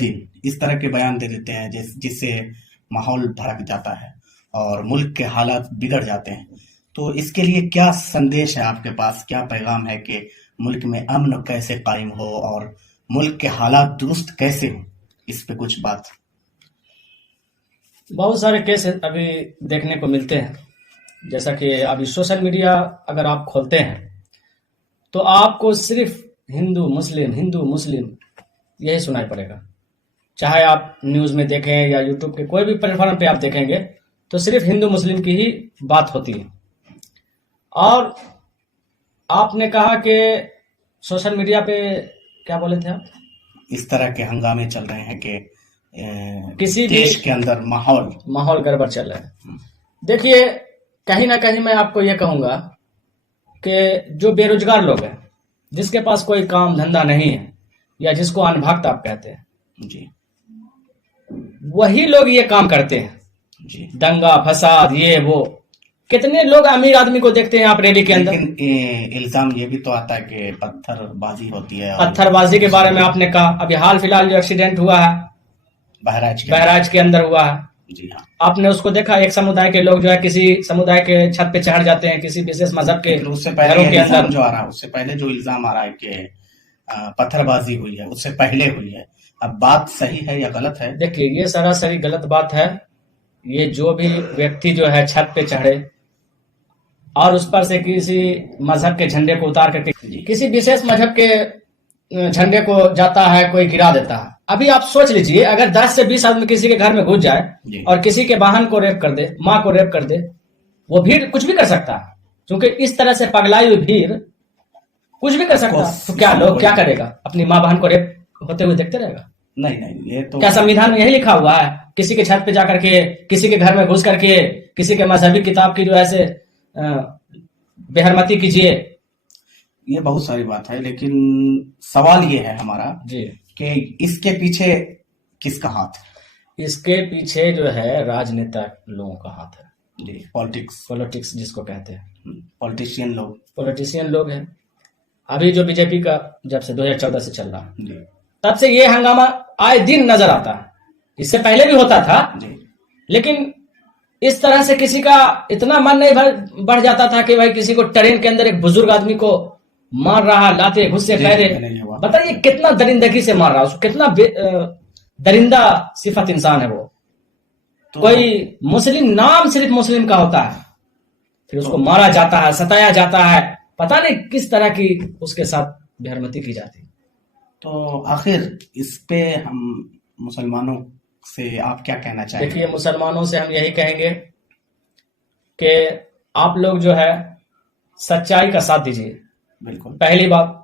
दिन इस तरह के बयान दे देते हैं जिससे माहौल भड़क जाता है और मुल्क के हालात बिगड़ जाते हैं। तो इसके लिए क्या संदेश है आपके पास, क्या पैगाम है कि मुल्क में अमन कैसे कायम हो और मुल्क के हालात दुरुस्त कैसे हो? इस पे कुछ बात। बहुत सारे केस अभी देखने को मिलते हैं, जैसा कि अभी सोशल मीडिया अगर आप खोलते हैं तो आपको सिर्फ हिंदू मुस्लिम यही सुनाई पड़ेगा। चाहे आप न्यूज़ में देखें या यूट्यूब के कोई भी प्लेटफॉर्म पे आप देखेंगे तो सिर्फ हिंदू मुस्लिम की ही बात होती है। और आपने कहा कि सोशल मीडिया पे क्या बोले थे आप? इस तरह के हंगामे चल रहे हैं कि किसी देश के अंदर माहौल गड़बड़ चल रहा है। देखिए, कहीं ना कहीं मैं आपको ये कहूंगा कि जो बेरोजगार लोग हैं, जिसके पास कोई काम धंधा नहीं है या जिसको अनभक्त आप कहते हैं जी, वही लोग ये काम करते हैं जी। दंगा फसाद ये वो। कितने लोग अमीर आदमी को देखते हैं आप रैली के अंदर। लेकिन इल्जाम ये भी तो आता है कि पत्थरबाजी होती है। पत्थरबाजी के बारे में आपने कहा, अभी हाल फिलहाल जो एक्सीडेंट हुआ है बहराइच के अंदर हुआ है, जी हाँ, आपने उसको देखा। एक समुदाय के लोग जो है किसी समुदाय के छत पे चढ़ जाते हैं, किसी विशेष मजहब के उससे घरों के अंदर। जो आ रहा है, उससे पहले जो इल्जाम आ रहा है कि पत्थरबाजी हुई है, उससे पहले हुई है। अब बात सही है या गलत है? देखिए, ये सरासरी गलत बात है। ये जो भी व्यक्ति जो है छत पे चढ़े और उस पर से किसी मजहब के झंडे को उतार करके किसी विशेष मजहब के झंडे को जाता है, कोई गिरा देता है। अभी आप सोच लीजिए, अगर 10 से 20 आदमी किसी के घर में घुस जाए और किसी के बहन को रेप कर दे, माँ को रेप कर दे, वो भीड़ कुछ भी कर सकता है, क्योंकि इस तरह से पगलाई हुई भीड़ कुछ भी कर सकता है। तो क्या लोग क्या करेगा? अपनी माँ बहन को रेप होते हुए देखते रहेगा? नहीं, ये तो क्या संविधान में यही लिखा हुआ है किसी के छत पे जाकर के, किसी के घर में घुस करके, किसी के मजहबी किताब की जो ऐसे बेहरमती कीजिए? ये बहुत सारी बात है, लेकिन सवाल ये है हमारा जी कि इसके पीछे किसका हाथ है? इसके पीछे जो है राजनेता लोगों का हाथ है जी, पॉलिटिक्स जिसको कहते हैं, पॉलिटिशियन लोग हैं। अभी जो बीजेपी का जब से 2014 से चल रहा है, जी, तब से ये हंगामा आए दिन नजर आता है। इससे पहले भी होता था जी, लेकिन इस तरह से किसी का इतना मन नहीं बढ़ जाता था कि भाई किसी को ट्रेन के अंदर एक बुजुर्ग आदमी को मार रहा, लाते घुस्से पैरे। बताइए कितना दरिंदगी से मार रहा, उसको कितना दरिंदा सिफत इंसान है वो। तो कोई मुस्लिम नाम सिर्फ मुस्लिम का होता है, फिर उसको मारा जाता है, सताया जाता है, पता नहीं किस तरह की उसके साथ बेहरमती की जाती। तो आखिर इस पे हम मुसलमानों से आप क्या कहना चाहेंगे? देखिए, मुसलमानों से हम यही कहेंगे कि आप लोग जो है सच्चाई का साथ दीजिए। बिल्कुल। पहली बात,